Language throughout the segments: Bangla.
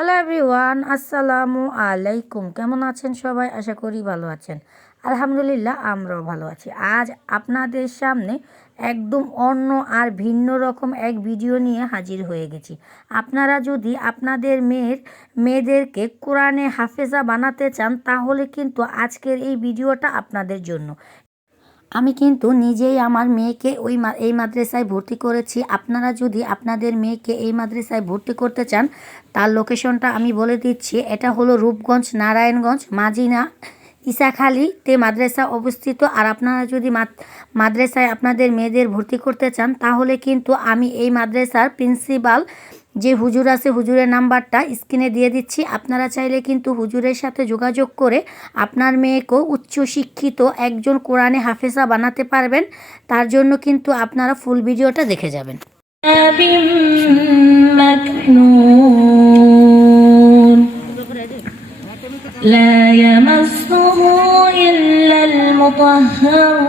হ্যালো এভরিওয়ান, আসসালামু আলাইকুম। কেমন আছেন সবাই? আশা করি ভালো আছেন। আলহামদুলিল্লাহ, আমরাও ভালো আছি। আজ আপনাদের সামনে একদম অন্য আর ভিন্ন রকম এক ভিডিও নিয়ে হাজির হয়ে গেছি। আপনারা যদি আপনাদের মেয়েদেরকে কোরআনে হাফেজা বানাতে চান, তাহলে কিন্তু আজকের এই ভিডিওটা আপনাদের জন্য। আমি কিন্তু নিজেই আমার মেয়েকে এই মাদ্রাসায় ভর্তি করেছি। আপনারা যদি আপনাদের মেয়েকে এই মাদ্রাসায় ভর্তি করতে চান, তার লোকেশনটা আমি বলে দিচ্ছি। এটা হলো রূপগঞ্জ, নারায়ণগঞ্জ, মাজিনা ইসাখালীতে মাদ্রাসা অবস্থিত। আর আপনারা যদি মাদ্রাসায় আপনাদের মেয়েদের ভর্তি করতে চান, তাহলে কিন্তু আমি এই মাদ্রাসার প্রিন্সিপাল যে হুজুর আছে, হুজুরের নাম্বারটা স্ক্রিনে দিয়ে দিচ্ছি। আপনারা চাইলে কিন্তু হুজুরের সাথে যোগাযোগ করে আপনার মেয়েকেও উচ্চশিক্ষিত একজন কোরআনে হাফেজা বানাতে পারবেন। তার জন্য কিন্তু আপনারা ফুল ভিডিওটা দেখে যাবেন। لا يمسه إلا المطهرون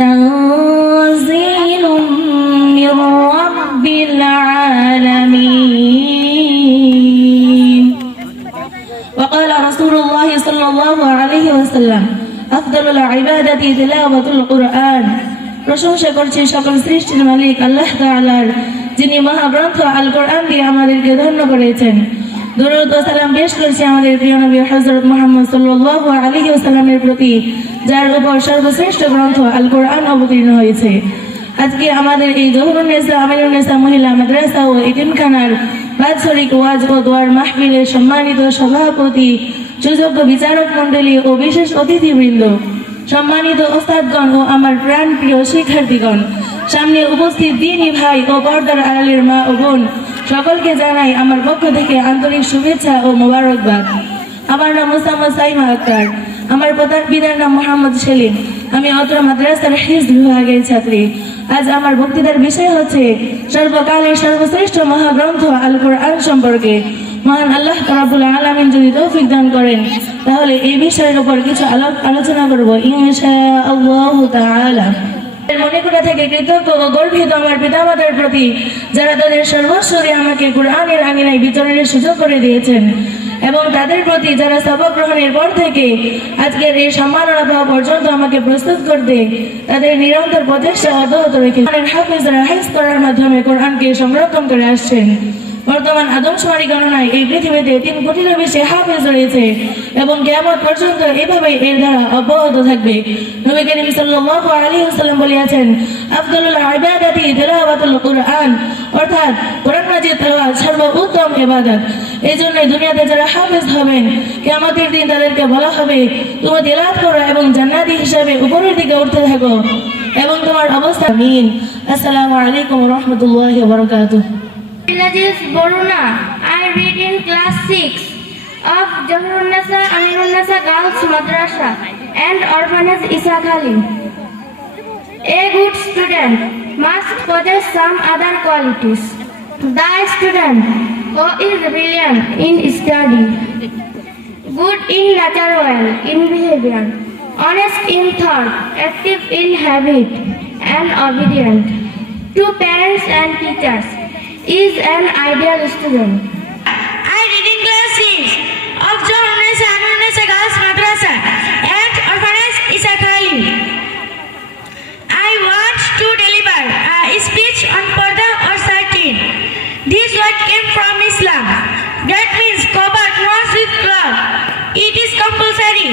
تنزيل من رب العالمين وقال رسول الله صلى الله عليه وسلم أفضل العبادة تلاوة القرآن। প্রশংসা করছি সকল সৃষ্টির মালিক আল্লাহ তাআলার, যিনি মহাগ্রন্থ আল কোরআন দিয়ে আমাদেরকে ধন্য করেছেন। দরুদ ও সালাম পেশ করছি আমাদের প্রিয় নবী হযরত মুহাম্মদ সাল্লাল্লাহু আলাইহি ওয়াসাল্লামের প্রতি, যার উপর সর্বশ্রেষ্ঠ গ্রন্থ আল কোরআন অবতীর্ণ হয়েছে। আজকে আমাদের এই জহুরুন্নেসা আমিরুন্নেসা মহিলা মাদ্রাসা ও এতিমখানার বাৎসরিক ওয়াজ ও দোয়ার মাহফিলের সম্মানিত সভাপতি, সুযোগ্য বিচারক মণ্ডলী ও বিশেষ অতিথিবৃন্দ, সম্মানিত ওস্তাদগণ ও আমার প্রাণ প্রিয় শিক্ষার্থীগণ, সামনে উপস্থিত দিনী ভাই ও পর্দার আড়ালের মা ও বোন, সকলকে জানাই আমার পক্ষ থেকে আন্তরিক শুভেচ্ছা ও মোবারকবাদ। আমার নাম মোসাম্মদ সাইমা আক্তার, আমার পিতার নাম মোহাম্মদ সেলিম। আমি অত্র মাদ্রাসার হিফজ বিভাগের ছাত্রী। আজ আমার বক্তৃতার বিষয় হচ্ছে সর্বকালের সর্বশ্রেষ্ঠ মহাগ্রন্থ আল কোরআন সম্পর্কে। মহান আল্লাহ রাব্বুল আলামিন যদি তৌফিক দান করেন, তাহলে এই বিষয়ের উপর কিছু আলোচনা করব ইনশাআল্লাহ তাআলা। মনে করে থেকে কৃতজ্ঞ ও গর্বিত আমার পিতামাতার প্রতি, যারা তাদের সর্বস্ব দিয়ে আমাকে কোরআনের আঙিনায় বিচরণের সুযোগ করে দিয়েছেন, এবং তাদের প্রতি যারা সবক গ্রহণের পর থেকে আজকের এই সম্মাননা পাওয়া পর্যন্ত আমাকে প্রস্তুত করতে তাদের নিরন্তর প্রচেষ্টা অব্যাহত রেখে হাফেজরা হাফেজ করার মাধ্যমে কোরআনকে সংরক্ষণ করে আসছেন। বর্তমান আদমশুমারি গণনায় এই পৃথিবীতে 3 কোটিরও বেশি হাফেজ রয়েছে, এবং কিয়ামত পর্যন্ত এভাবেই এর দ্বারা অব্যাহত থাকবে। নবী করিম সাল্লাল্লাহু আলাইহি ওয়াসাল্লাম বলেছেন, আফদালুল ইবাদাতি তিলাওয়াতুল কুরআন, অর্থাৎ কোরআন মাজিদ তেলাওয়াত সর্বোত্তম ইবাদত। এই জন্য দুনিয়াতে যারা হাফেজ হবেন, কিয়ামতের দিন তাদেরকে বলা হবে, তুমি তিলাওয়াত করো এবং জান্নাতি হিসাবে উপরের দিকে উঠতে থাকো, এবং তোমার অবস্থা। আমিন। আসসালামু আলাইকুম ওয়া রাহমাতুল্লাহি ওয়া বারাকাতুহু। Villages Boruna. I read in class 6 of Jahurunnesa Aminunnesa Girls Madrasa and Orphanage Isakhali. A good student must possess some other qualities. The student who is brilliant in study, good in natural in behavior, honest in thought, active in habit, and obedient to parents and teachers, is an ideal student. I read in class 6 of Jahurunnesa Aminunnesa Girls Madrasa and Orphanage Isakhali. I want to deliver a speech on Parda or Satin. This word came from Islam. That means covered nose with cloth. It is compulsory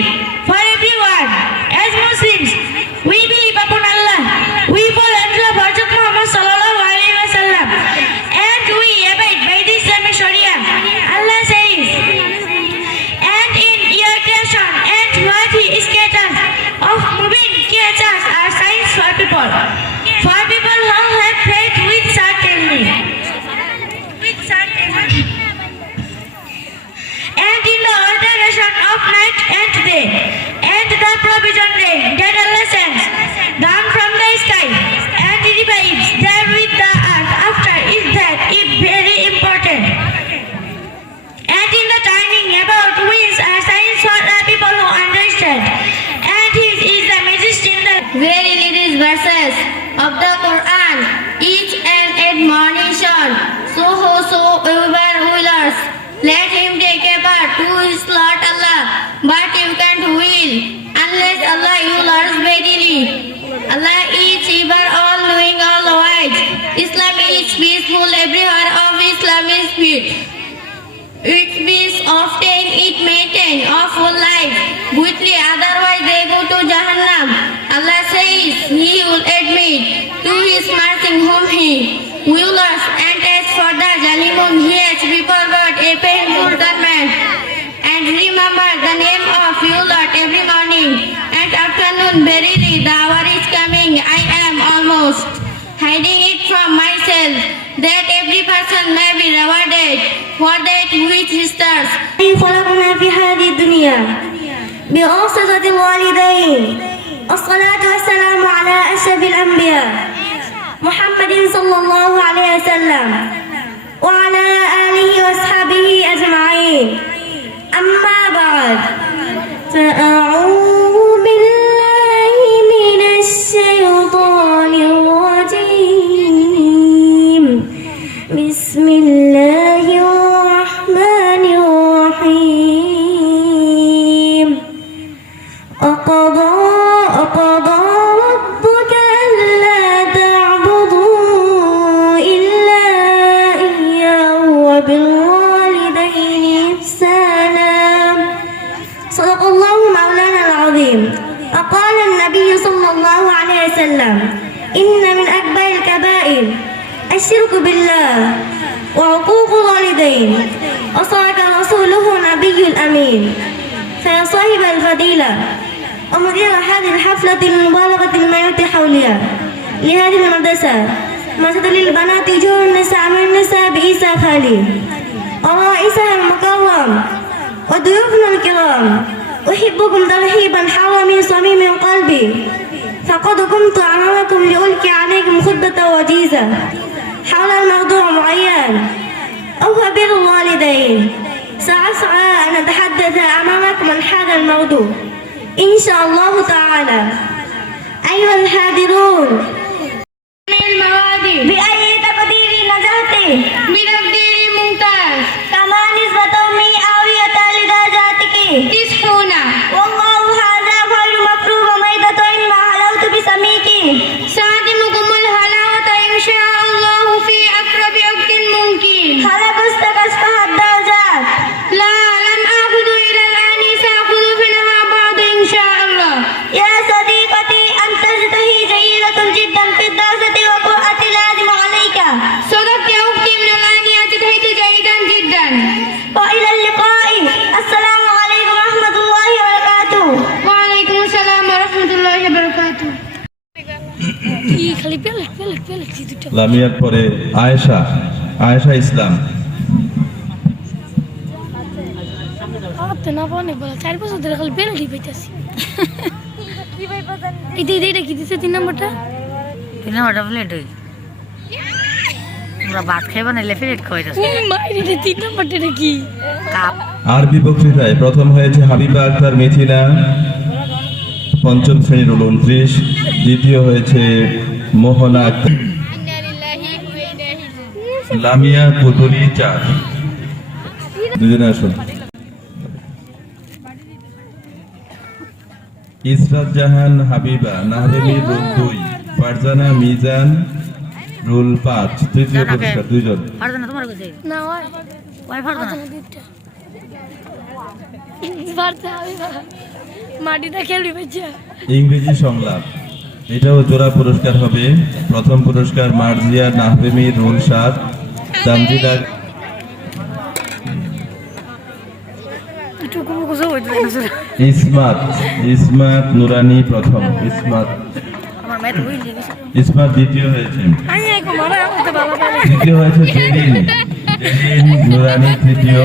for everyone. As Muslims, we believe upon Allah. We follow the Prophet Muhammad sallallahu alaihi wasallam, and we abide by the Islamic Sharia. Allah says, and in your creation and what He scatters of moving creatures are signs for people who have faith with certainty. And in the alternation of night and day, and the provision rain that Allah sends, the Let him take a part to his Lord Allah, but you can't will, unless Allah you loves verily. Allah is ever all knowing, all wise. Islam is peaceful, every heart of Islam is peace. It peace often it maintain of whole life. Quickly, otherwise they go to Jahannam. Allah says He will admit to His mercy whom He wills, and as for the Zalimun, He has before God a painful torment. And remember the name of your Lord every morning and afternoon. Verily, the hour is coming. I am almost hiding it from myself, that every person may be rewarded for that which he starts. خلقنا في هذه الدنيا بأوسطة الوالدين. الصلاة والسلام على أشرف الأنبياء محمد صلى الله عليه وسلم وعلى آله وأصحابه أجمعين. أما بعد، فأعوذ بالله من الشيطان الرجيم. بسم الله الرحمن الرحيم. أقضى ربك ألا تعبدوا إلا إياه وبالوالدين إحسانا. صدق الله مولانا العظيم. وقال النبي صلى الله عليه وسلم: إن من أكبر الكبائر الشرك بالله وعقوق الوالدين. وصدق رسوله نبي الأمين. فيا صاحب الفضيلة ومدير هذه الحفلة المباركة الميت حولها لهذه المدرسة، مسجد للبنات جور النساء من النساء بإيسا خالي، ورئيسها المكرم وضيوفنا الكرام، أحبكم ترحيبا حار من صميم قلبي، فقد قمت أمامكم لألقي عليكم خطبة وجيزة حول الموضوع معين، وهو بر الوالدين. سأسعى أن أتحدث أمامكم عن هذا الموضوع إن شاء الله تعالى. أيها الحاضرون، بأي تقدير نجحتي؟ بتقدير ممتاز. كما نسبة مئوية لدرجاتك 90. والله هذا خير مفروض ميتة ما حلوت بسميك. سأعلمكم الحلاوة إن شاء الله في أقرب وقت ممكن. هل استكشف الدرجات؟ لا، لم آخذ إلى الآن، سأخذ منها بعض إن شاء الله. يا صديقتي، أنت تجتهي جيدة جدا في الدراسة وقراءة لازم عليك. صدقت يا أختي، من الآن أجتهد جيدا جدا. وإلى اللقاء. السلام عليكم ورحمة الله وبركاته. وعليكم السلام ورحمة الله وبركاته. লামিয়ার পরে আয়েশা ইসলাম। না পাওয়া বলা 4 বছর ধরে খালি পেনাল্টি পাইতেছি। এটা কি দিছে 3 নম্বরটা প্লেট হই। আমরা ভাত খাইবা না প্লেট খাইতাছি। মাইরে 3 নম্বরটা কি কাপ। আরবি বক্তৃতায় প্রথম হয়েছে হাবিবা আক্তার মিথিলা, পঞ্চম শ্রেণীর 29। দ্বিতীয় হয়েছে মোহনা আক্তার। লামিয়া পুতুলি 4। দুজনে আসুন। ইসরাত জাহান হাবিবা নাহরেমি রুল 2, ফারজানা মিজান রুল 5। তৃতীয় পুরস্কার 2 জন। ফারজানা তোমার কইছে না ওই ফারজানা দিতে ফারজানা মাটিটা খেলবি বাচ্চা। ইংরেজি সংলাপ, এটাও জোড়া পুরস্কার হবে। প্রথম পুরস্কার মার্জিয়া নাহরেমি রুল 7, তানজিলা ইসমাত নুরানি প্রথম। ইসমাত দ্বিতীয় হয়েছে। তৃতীয় হয়েছে জেরিন নুরানি তৃতীয়।